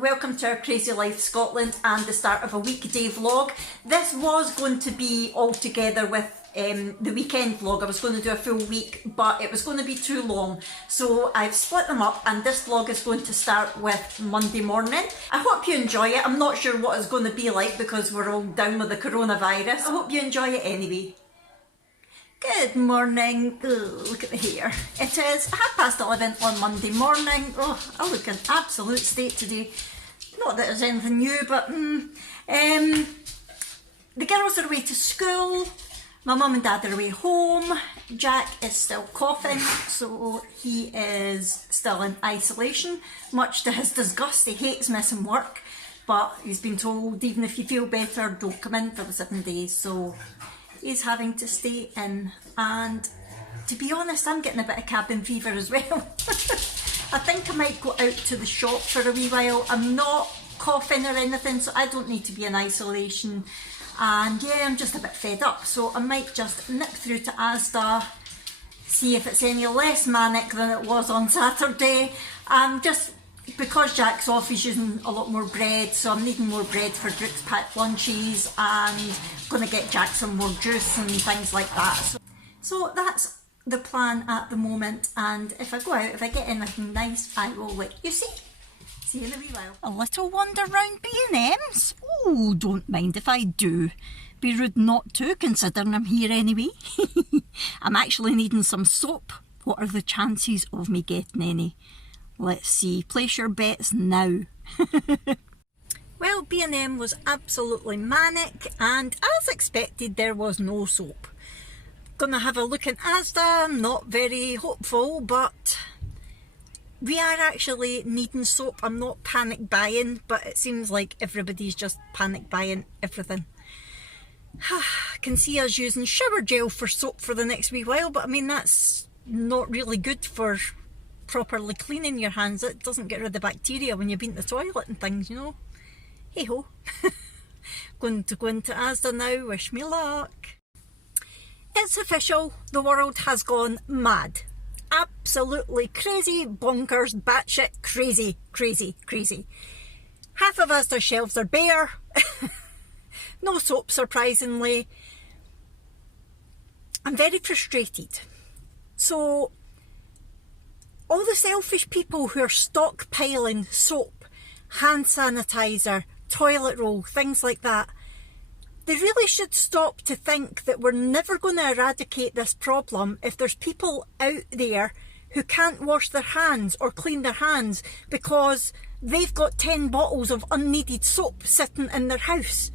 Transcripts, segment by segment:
welcome to our Crazy Life Scotland and the start of a weekday vlog. This was going to be all together with the weekend vlog. I was going to do a full week, but it was going to be too long, so I've split them up and this vlog is going to start with Monday morning. I hope you enjoy it. I'm not sure what it's going to be like because we're all down with the coronavirus. I hope you enjoy it anyway. Good morning. Ooh, look at the hair. It is 11:30 on Monday morning. Oh, I look in absolute state today. Not that there's anything new, but the girls are away to school. My mum and dad are away home. Jack is still coughing, so he is still in isolation, much to his disgust. He hates missing work, but he's been told even if you feel better, don't come in for the 7 days. So he's having to stay in, and to be honest, I'm getting a bit of cabin fever as well. I think I might go out to the shop for a wee while. I'm not coughing or anything, so I don't need to be in isolation, and yeah, I'm just a bit fed up, so I might just nip through to Asda, see if it's any less manic than it was on Saturday. Just because Jack's off, he's using a lot more bread, so I'm needing more bread for Brooks packed lunches, and I'm going to get Jack some more juice and things like that. So that's the plan at the moment, and if I go out, if I get anything nice, I will let you see. See you in a wee while. A little wander round B&M's? Oh, don't mind if I do. Be rude not to, considering I'm here anyway. I'm actually needing some soap. What are the chances of me getting any? Let's see, place your bets now. Well, B&M was absolutely manic, and as expected there was no soap. Gonna have a look in Asda. I'm not very hopeful, but we are actually needing soap. I'm not panic buying, but it seems like everybody's just panic buying everything. I can see us using shower gel for soap for the next wee while, but I mean that's not really good for properly cleaning your hands. It doesn't get rid of the bacteria when you've been to the toilet and things, you know. Hey ho. Going to go into Asda now, wish me luck. It's official, the world has gone mad. Absolutely crazy, bonkers, batshit crazy, crazy, crazy. Half of Asda's shelves are bare. No soap, surprisingly. I'm very frustrated. So all the selfish people who are stockpiling soap, hand sanitizer, toilet roll, things like that, they really should stop to think that we're never going to eradicate this problem if there's people out there who can't wash their hands or clean their hands because they've got 10 bottles of unneeded soap sitting in their house.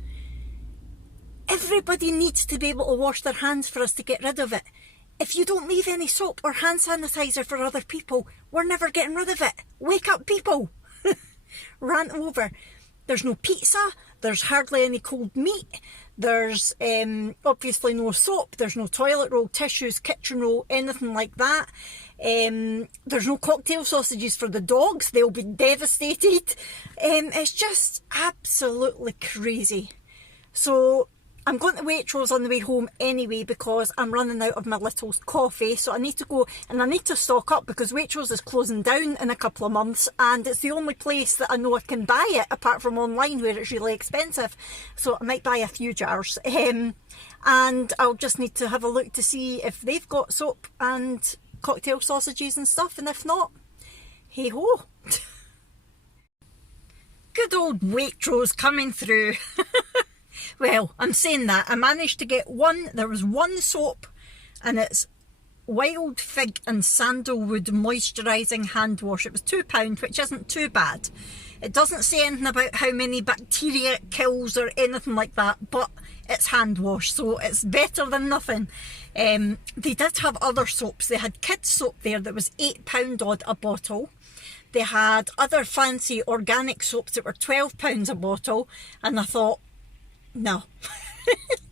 Everybody needs to be able to wash their hands for us to get rid of it. If you don't leave any soap or hand sanitizer for other people, we're never getting rid of it. Wake up, people. Rant over. There's no pizza, there's hardly any cold meat, there's obviously no soap, there's no toilet roll, tissues, kitchen roll, anything like that. There's no cocktail sausages for the dogs, they'll be devastated. It's just absolutely crazy. So I'm going to Waitrose on the way home anyway because I'm running out of my little's coffee, so I need to go and I need to stock up because Waitrose is closing down in a couple of months and it's the only place that I know I can buy it apart from online where it's really expensive. So I might buy a few jars and I'll just need to have a look to see if they've got soap and cocktail sausages and stuff, and if not, hey ho. Good old Waitrose coming through. Well, I'm saying that. I managed to get one. There was one soap and it's Wild Fig and Sandalwood Moisturising Hand Wash. It was £2, which isn't too bad. It doesn't say anything about how many bacteria it kills or anything like that, but it's hand wash, so it's better than nothing. They did have other soaps. They had kids soap there that was £8 odd a bottle. They had other fancy organic soaps that were £12 a bottle, and I thought, no,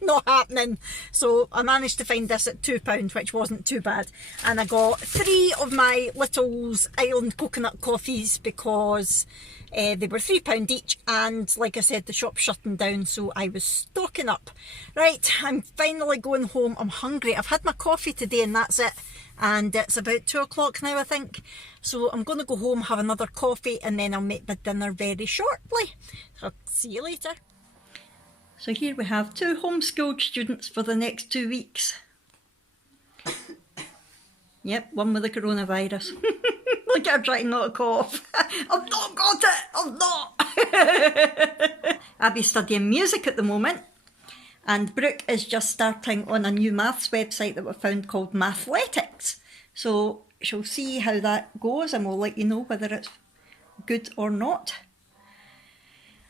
Not happening. So I managed to find this at £2, which wasn't too bad. And I got 3 of my Little's Island coconut coffees because they were £3 each, and like I said, the shop's shutting down, so I was stocking up. Right, I'm finally going home. I'm hungry. I've had my coffee today and that's it. And it's about 2 o'clock now, I think. So I'm going to go home, have another coffee, and then I'll make my dinner very shortly. So I'll see you later. So here we have 2 homeschooled students for the next 2 weeks. Yep, one with the coronavirus. Look at her trying not to cough. I've not got it, I've not. Abby's studying music at the moment, and Brooke is just starting on a new maths website that we found called Mathletics. So she'll see how that goes and we'll let you know whether it's good or not.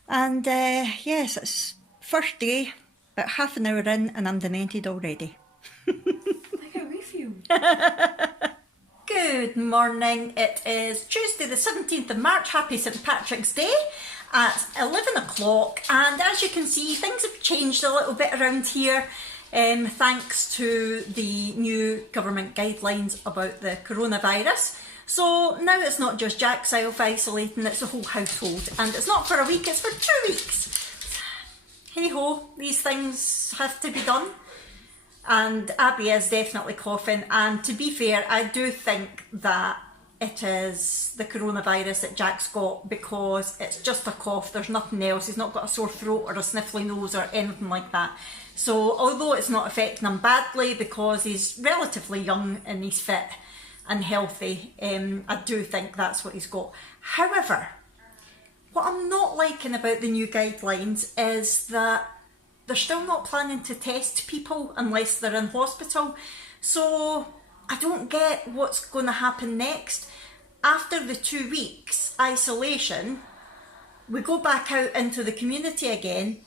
And yes, it's first day, about half an hour in, and I'm demented already. Like how we feel. Good morning. It is Tuesday the 17th of March. Happy St Patrick's Day at 11 o'clock, and as you can see, things have changed a little bit around here thanks to the new government guidelines about the coronavirus. So now it's not just Jack self-isolating, it's the whole household, and it's not for a week, it's for 2 weeks. Hey ho, these things have to be done. And Abby is definitely coughing, and to be fair, I do think that it is the coronavirus that Jack's got, because it's just a cough, there's nothing else. He's not got a sore throat or a sniffly nose or anything like that. So although it's not affecting him badly because he's relatively young and he's fit and healthy, I do think that's what he's got. However, what I'm not liking about the new guidelines is that they're still not planning to test people unless they're in hospital. So I don't get what's going to happen next. After the 2 weeks isolation, we go back out into the community again.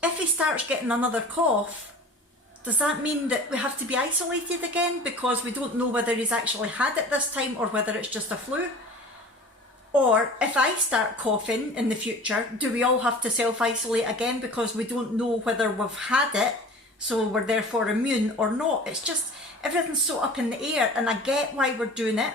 If he starts getting another cough, does that mean that we have to be isolated again because we don't know whether he's actually had it this time or whether it's just a flu? Or if I start coughing in the future, do we all have to self-isolate again because we don't know whether we've had it, so we're therefore immune or not? It's just, everything's so up in the air, and I get why we're doing it,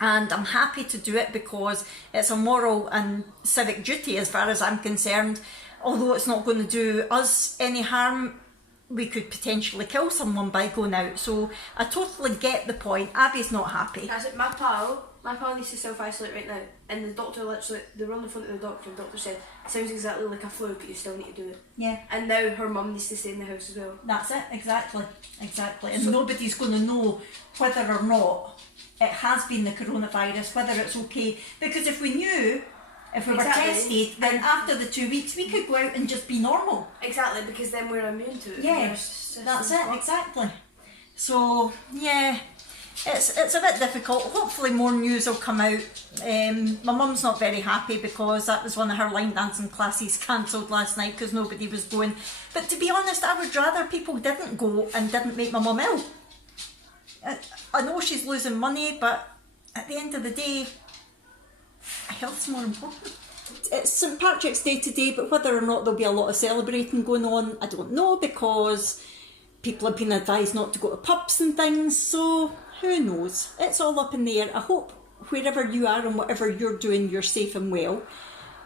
and I'm happy to do it because it's a moral and civic duty as far as I'm concerned. Although it's not going to do us any harm, we could potentially kill someone by going out. So I totally get the point. Abby's not happy. That's it. My pal needs to self-isolate right now, and the doctor literally, they were on the phone to the doctor, and the doctor said, it sounds exactly like a flu, but you still need to do it. Yeah. And now her mum needs to stay in the house as well. That's it, exactly. And so, nobody's going to know whether or not it has been the coronavirus, whether it's okay. Because if we knew, if we were tested, then after the 2 weeks we could go out and just be normal. Exactly, because then we're immune to it. Yeah, that's it, exactly. So, yeah. It's a bit difficult. Hopefully more news will come out. My mum's not very happy because that was one of her line dancing classes cancelled last night because nobody was going. But to be honest, I would rather people didn't go and didn't make my mum ill. I know she's losing money, but at the end of the day, health's more important. It's St Patrick's Day today, but whether or not there'll be a lot of celebrating going on, I don't know, because people have been advised not to go to pubs and things, so who knows? It's all up in the air. I hope wherever you are and whatever you're doing, you're safe and well,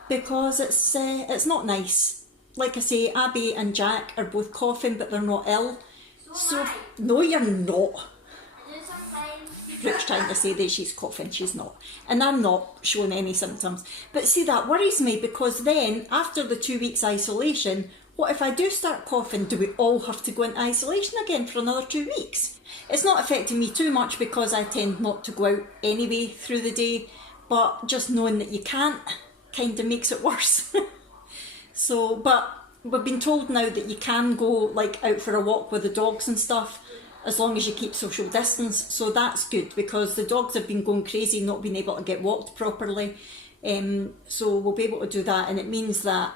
because it's not nice. Like I say, Abby and Jack are both coughing, but they're not ill. So no, you're not. Brooke's trying to say that she's coughing, she's not. And I'm not showing any symptoms. But see, that worries me, because then, after the 2 weeks isolation, what if I do start coughing? Do we all have to go into isolation again for another 2 weeks? It's not affecting me too much because I tend not to go out anyway through the day, but just knowing that you can't kind of makes it worse. So, but we've been told now that you can go like out for a walk with the dogs and stuff, as long as you keep social distance. So that's good, because the dogs have been going crazy, not being able to get walked properly. So we'll be able to do that, and it means that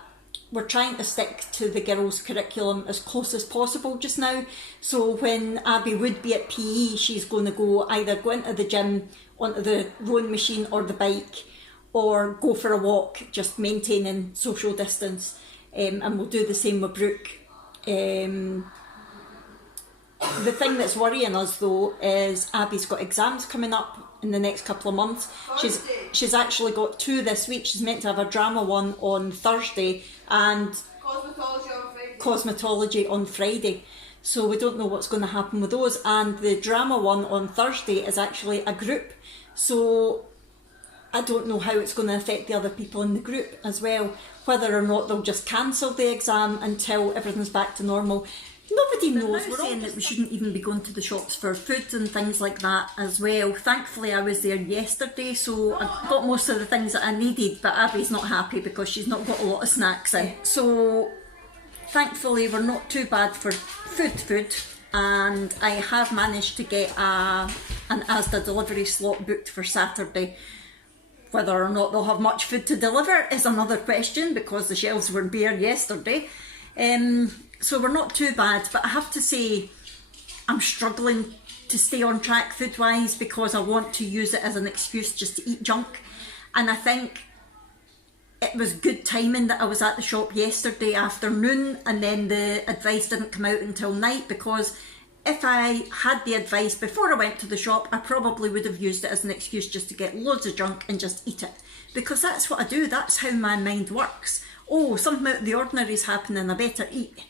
we're trying to stick to the girls' curriculum as close as possible just now. So when Abby would be at PE, she's going to either go into the gym, onto the rowing machine or the bike, or go for a walk, just maintaining social distance. And we'll do the same with Brooke. The thing that's worrying us though is Abby's got exams coming up in the next couple of months. She's actually got 2 this week. She's meant to have a drama one on Thursday and cosmetology on Friday. So we don't know what's going to happen with those. And the drama one on Thursday is actually a group. So I don't know how it's going to affect the other people in the group as well. Whether or not they'll just cancel the exam until everything's back to normal. Nobody knows. We're saying that we shouldn't even be going to the shops for food and things like that as well. Thankfully I was there yesterday, so I got most of the things that I needed, but Abby's not happy because she's not got a lot of snacks in. So thankfully we're not too bad for food, and I have managed to get an Asda delivery slot booked for Saturday. Whether or not they'll have much food to deliver is another question, because the shelves were bare yesterday. So we're not too bad, but I have to say I'm struggling to stay on track food wise because I want to use it as an excuse just to eat junk. And I think it was good timing that I was at the shop yesterday afternoon and then the advice didn't come out until night, because if I had the advice before I went to the shop, I probably would have used it as an excuse just to get loads of junk and just eat it. Because that's what I do, that's how my mind works. Oh, something out of the ordinary is happening, I better eat.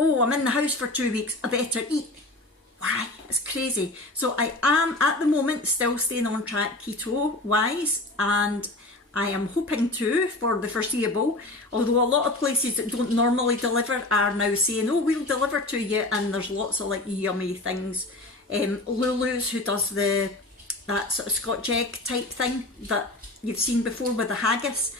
Oh, I'm in the house for 2 weeks, I better eat. Why? It's crazy. So I am at the moment still staying on track keto wise, and I am hoping to for the foreseeable, although a lot of places that don't normally deliver are now saying, oh, we'll deliver to you, and there's lots of like yummy things. Lulu's, who does that sort of Scotch egg type thing that you've seen before with the haggis,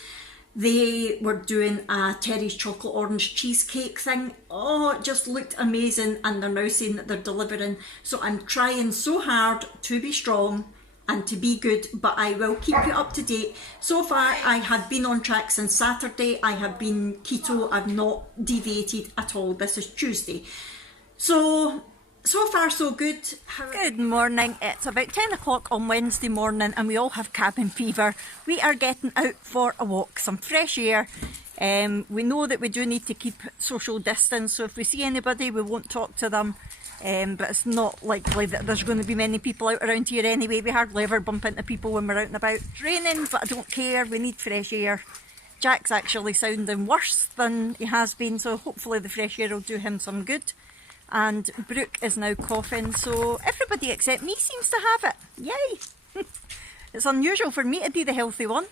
they were doing a Terry's chocolate orange cheesecake thing. Oh, it just looked amazing, and they're now saying that they're delivering. So I'm trying so hard to be strong and to be good, but I will keep you up to date. So far I have been on track since Saturday. I have been keto, I've not deviated at all. This is Tuesday. So far so good. Good morning. It's about 10 o'clock on Wednesday morning and we all have cabin fever. We are getting out for a walk, some fresh air. We know that we do need to keep social distance, so if we see anybody we won't talk to them. But it's not likely that there's going to be many people out around here anyway. We hardly ever bump into people when we're out and about. It's raining, but I don't care, we need fresh air. Jack's actually sounding worse than he has been, so hopefully the fresh air will do him some good. And Brooke is now coughing, so everybody except me seems to have it. Yay! It's unusual for me to be the healthy one.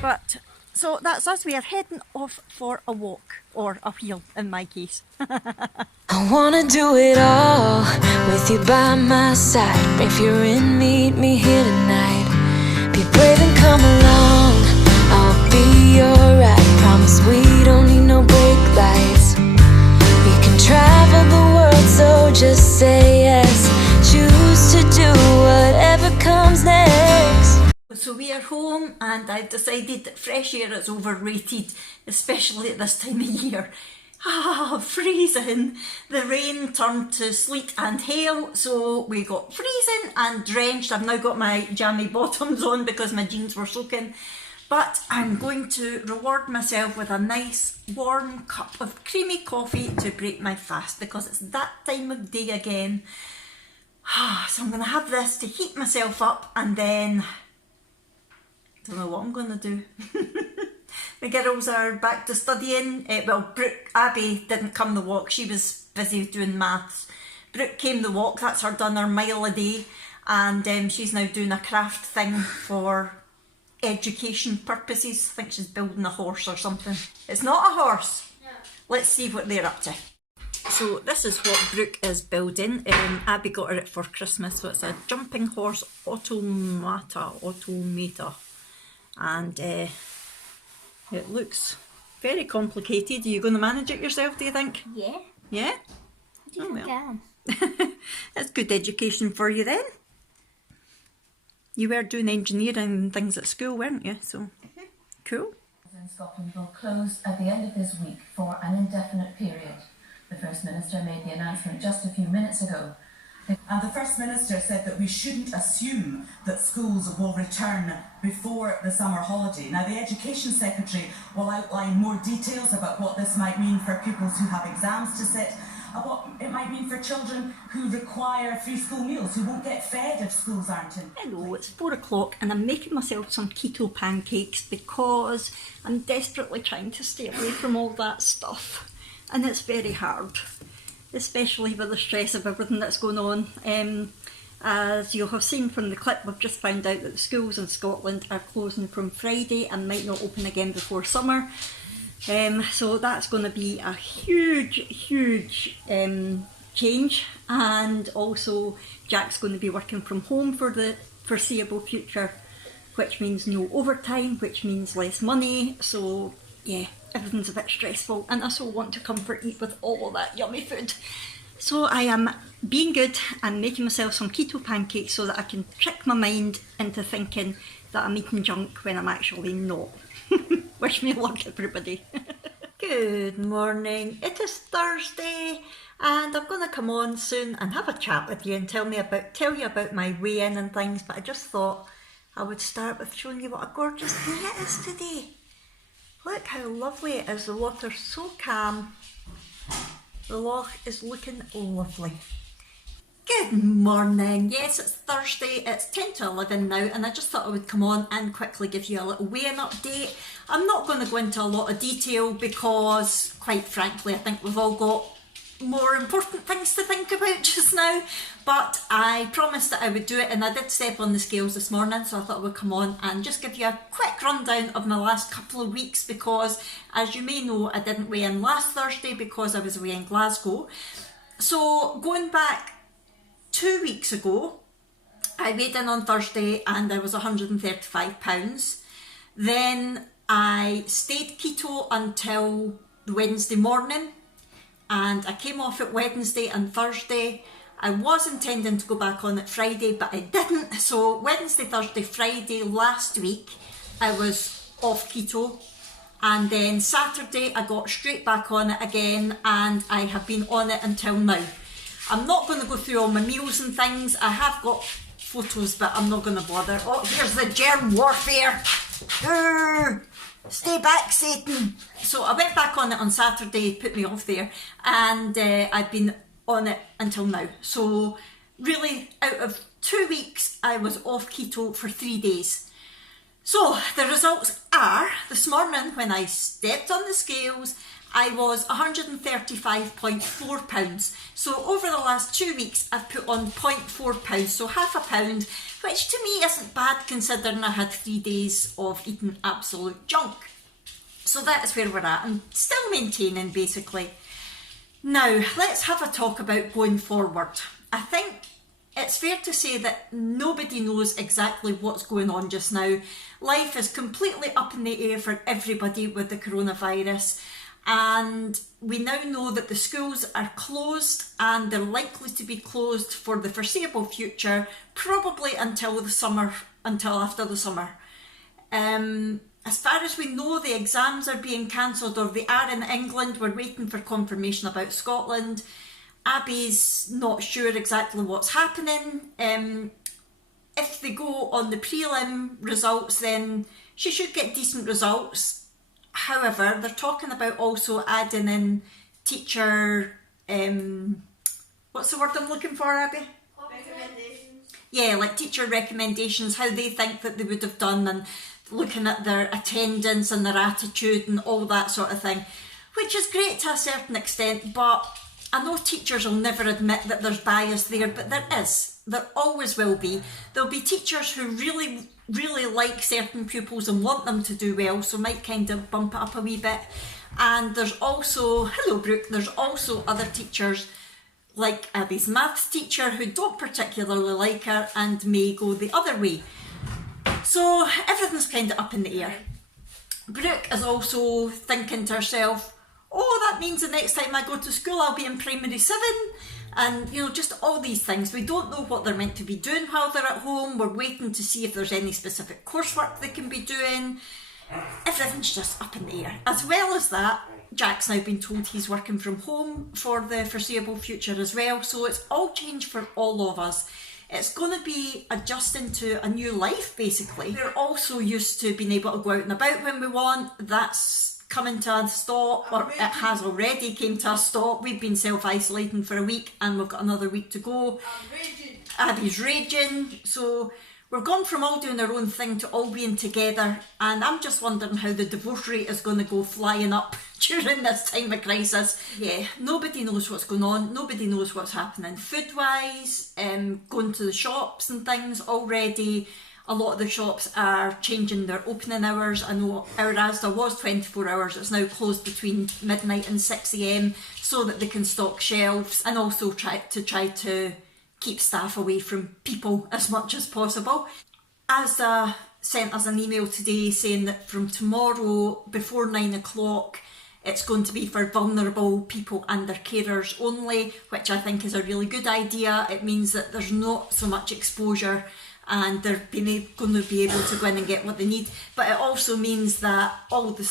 But so that's us. We are heading off for a walk, or a wheel in my case. I wanna do it all with you by my side. If you're in, meet me here tonight. Be brave and come along, I'll be your ride. Promise we don't need no brake lights. We can travel the world, so just say yes. Choose to do whatever comes next. So we are home, and I've decided that fresh air is overrated, especially at this time of year. Freezing. The rain turned to sleet and hail, so we got freezing and drenched. I've now got my jammy bottoms on because my jeans were soaking. But I'm going to reward myself with a nice warm cup of creamy coffee to break my fast, because it's that time of day again. So I'm going to have this to heat myself up, and then I don't know what I'm going to do. The girls are back to studying. Well, Brooke, Abby didn't come the walk, she was busy doing maths. Brooke came the walk, that's her done her mile a day, and she's now doing a craft thing for education purposes. I think she's building a horse or something. It's not a horse. No. Let's see what they're up to. So this is what Brooke is building. Abby got her it for Christmas, so it's a jumping horse automata, and it looks very complicated. Are you going to manage it yourself, do you think? Yeah. Yeah? Oh, well. That's good education for you then. You were doing engineering and things at school, weren't you? So, cool. In Scotland will close at the end of this week for an indefinite period. The First Minister made the announcement just a few minutes ago. And the First Minister said that we shouldn't assume that schools will return before the summer holiday. Now, the Education Secretary will outline more details about what this might mean for pupils who have exams to sit, and what it might mean for children who require free school meals, who won't get fed if schools aren't in. Hello, it's 4 o'clock and I'm making myself some keto pancakes because I'm desperately trying to stay away from all that stuff, and it's very hard, especially with the stress of everything that's going on. As you'll have seen from the clip, we've just found out that the schools in Scotland are closing from Friday and might not open again before summer. So that's going to be a huge change, and also Jack's going to be working from home for the foreseeable future, which means no overtime, which means less money. So yeah, everything's a bit stressful, and I so want to comfort eat with all of that yummy food. So I am being good and making myself some keto pancakes so that I can trick my mind into thinking that I'm eating junk when I'm actually not. Wish me luck, everybody. Good morning. It is Thursday and I'm going to come on soon and have a chat with you and tell you about my weigh-in and things, but I just thought I would start with showing you what a gorgeous day it is today. Look how lovely it is. The water's so calm. The loch is looking lovely. Good morning. Yes, it's Thursday, it's 10 to 11 now, and I just thought I would come on and quickly give you a little weigh-in update. I'm not going to go into a lot of detail because, quite frankly, I think we've all got more important things to think about just now, but I promised that I would do it, and I did step on the scales this morning, so I thought I would come on and just give you a quick rundown of my last couple of weeks, because as you may know, I didn't weigh in last Thursday because I was away in Glasgow. So going back 2 weeks ago, I weighed in on Thursday and I was £135. Then I stayed keto until the Wednesday morning, and I came off it Wednesday and Thursday. I was intending to go back on it Friday, but I didn't. So Wednesday, Thursday, Friday last week, I was off keto. And then Saturday, I got straight back on it again, and I have been on it until now. I'm not going to go through all my meals and things. I have got photos, but I'm not going to bother. Oh, here's the germ warfare. Grr. Stay back, Satan. So I went back on it on Saturday, put me off there, and I've been on it until now. So really, out of 2 weeks, I was off keto for 3 days. So the results are, this morning when I stepped on the scales, I was 135.4 pounds. So over the last 2 weeks, I've put on 0.4 pounds, so half a pound, which to me isn't bad considering I had 3 days of eating absolute junk. So that is where we're at. I'm still maintaining basically. Now, let's have a talk about going forward. I think it's fair to say that nobody knows exactly what's going on just now. Life is completely up in the air for everybody with the coronavirus. And we now know that the schools are closed, and they're likely to be closed for the foreseeable future, probably until after the summer. As far as we know, the exams are being cancelled, or they are in England. We're waiting for confirmation about Scotland. Abby's not sure exactly what's happening. If they go on the prelim results, then she should get decent results. However, they're talking about also adding in teacher, what's the word I'm looking for, Abby? Recommendations. Yeah, like teacher recommendations, how they think that they would have done, and looking at their attendance and their attitude and all that sort of thing, which is great to a certain extent, but I know teachers will never admit that there's bias there, but there is. There always will be. There'll be teachers who really like certain pupils and want them to do well, so might kind of bump it up a wee bit. And there's also, hello Brooke, there's also other teachers like Abby's maths teacher who don't particularly like her and may go the other way. So everything's kind of up in the air. Brooke is also thinking to herself, oh, that means the next time I go to school I'll be in primary 7. And, you know, just all these things. We don't know what they're meant to be doing while they're at home. We're waiting to see if there's any specific coursework they can be doing. Everything's just up in the air. As well as that, Jack's now been told he's working from home for the foreseeable future as well, so it's all changed for all of us. It's going to be adjusting to a new life, basically. We're also used to being able to go out and about when we want. That's coming to a stop, or it has already came to a stop. We've been self-isolating for a week and we've got another week to go. Abby's raging. So we're gone from all doing our own thing to all being together, and I'm just wondering how the divorce rate is going to go flying up during this time of crisis. Yeah, nobody knows what's going on, nobody knows what's happening food-wise, going to the shops and things already. A lot of the shops are changing their opening hours. I know our Asda was 24 hours, it's now closed between midnight and 6 AM so that they can stock shelves, and also try to keep staff away from people as much as possible. Asda sent us an email today saying that from tomorrow before 9 o'clock it's going to be for vulnerable people and their carers only, which I think is a really good idea. It means that there's not so much exposure and they're going to be able to go in and get what they need. But it also means that all the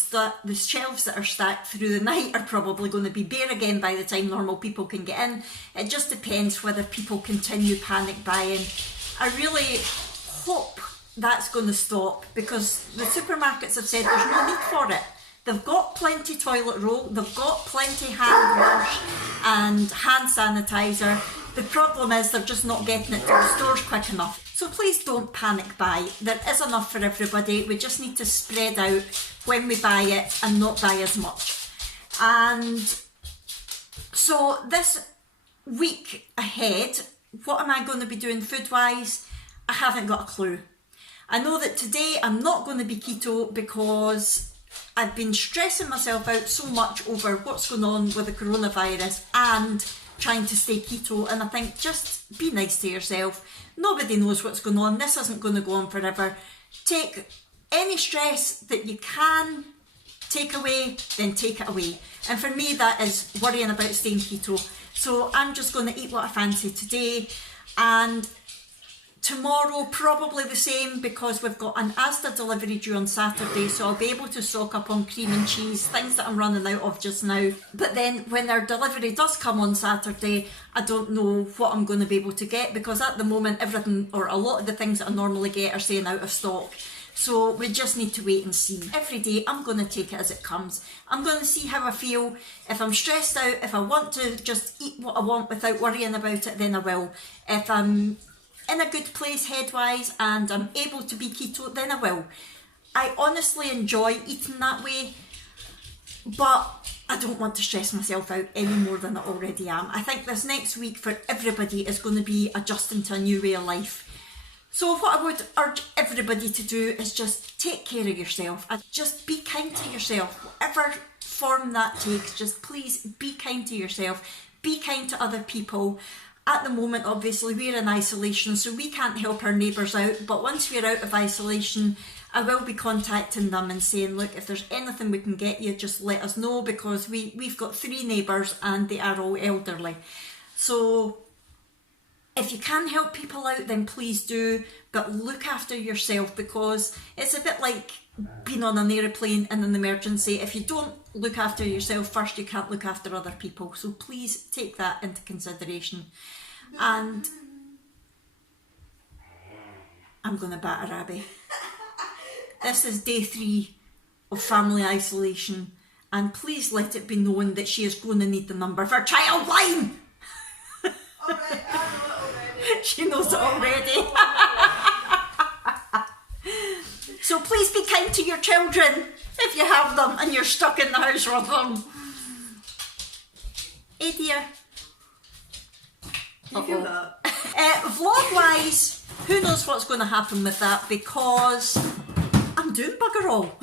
shelves that are stacked through the night are probably going to be bare again by the time normal people can get in. It just depends whether people continue panic buying. I really hope that's going to stop, because the supermarkets have said there's no need for it. They've got plenty toilet roll, they've got plenty hand wash and hand sanitizer. The problem is they're just not getting it to the stores quick enough. So please don't panic buy. There is enough for everybody. We just need to spread out when we buy it and not buy as much. And so this week ahead, what am I going to be doing food-wise? I haven't got a clue. I know that today I'm not going to be keto because I've been stressing myself out so much over what's going on with the coronavirus and trying to stay keto, and I think just be nice to yourself. Nobody knows what's going on. This isn't going to go on forever. Take any stress that you can take away, then take it away. And for me, that is worrying about staying keto. So I'm just going to eat what I fancy today, and tomorrow probably the same, because we've got an Asda delivery due on Saturday, so I'll be able to stock up on cream and cheese, things that I'm running out of just now. But then when our delivery does come on Saturday, I don't know what I'm going to be able to get, because at the moment everything, or a lot of the things that I normally get, are saying out of stock. So we just need to wait and see. Every day I'm going to take it as it comes. I'm going to see how I feel. If I'm stressed out, if I want to just eat what I want without worrying about it, then I will. If I'm in a good place head-wise and I'm able to be keto, then I will. I honestly enjoy eating that way, but I don't want to stress myself out any more than I already am. I think this next week for everybody is going to be adjusting to a new way of life. So what I would urge everybody to do is just take care of yourself. Just be kind to yourself, whatever form that takes. Just please be kind to yourself, be kind to other people. At the moment, obviously, we're in isolation, so we can't help our neighbours out. But once we're out of isolation, I will be contacting them and saying, look, if there's anything we can get you, just let us know, because we've got 3 neighbours and they are all elderly. So if you can help people out, then please do, but look after yourself, because it's a bit like being on an aeroplane in an emergency. If you don't look after yourself first, you can't look after other people. So please take that into consideration. And I'm going to batter Abby. This is day 3 of family isolation, and please let it be known that she is going to need the number for Childline. Alright, I know it already. She knows it already. So please be kind to your children if you have them and you're stuck in the house with them. Hey dear. You feel that? Vlog-wise, who knows what's going to happen with that, because I'm doing bugger all.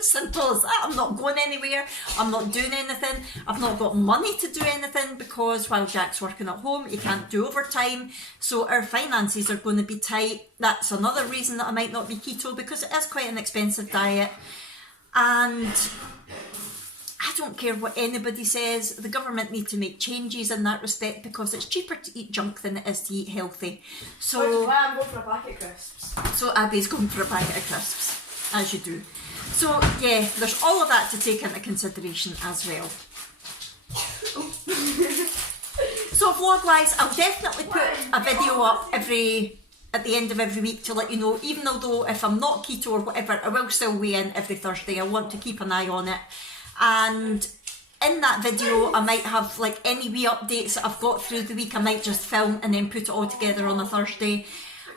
Simple as that. I'm not going anywhere, I'm not doing anything, I've not got money to do anything, because while Jack's working at home, he can't do overtime, so our finances are going to be tight. That's another reason that I might not be keto, because it is quite an expensive diet, and I don't care what anybody says, the government need to make changes in that respect, because it's cheaper to eat junk than it is to eat healthy. Which is So why I'm going for a packet of crisps. Abby's going for a packet of crisps, as you do. So yeah, there's all of that to take into consideration as well. So vlog-wise, I'll definitely put a video up at the end of every week to let you know, even though if I'm not keto or whatever, I will still weigh in every Thursday. I want to keep an eye on it. And in that video, I might have like any wee updates that I've got through the week. I might just film and then put it all together on a Thursday.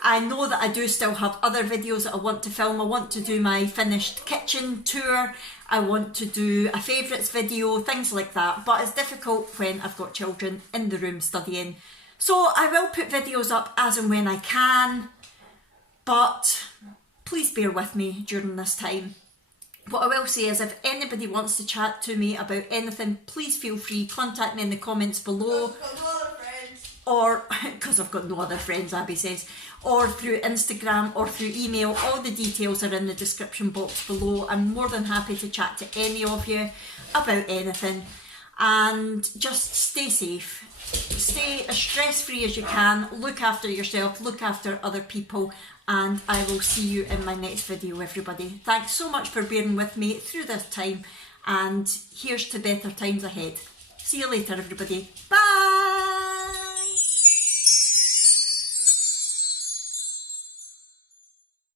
I know that I do still have other videos that I want to film. I want to do my finished kitchen tour. I want to do a favourites video, things like that. But it's difficult when I've got children in the room studying. So I will put videos up as and when I can. But please bear with me during this time. What I will say is if anybody wants to chat to me about anything, please feel free, contact me in the comments below. Or, because I've got no other friends, Abby says, or through Instagram or through email. All the details are in the description box below. I'm more than happy to chat to any of you about anything. And just stay safe. Stay as stress-free as you can. Look after yourself, look after other people. And I will see you in my next video, everybody. Thanks so much for bearing with me through this time. And here's to better times ahead. See you later, everybody. Bye!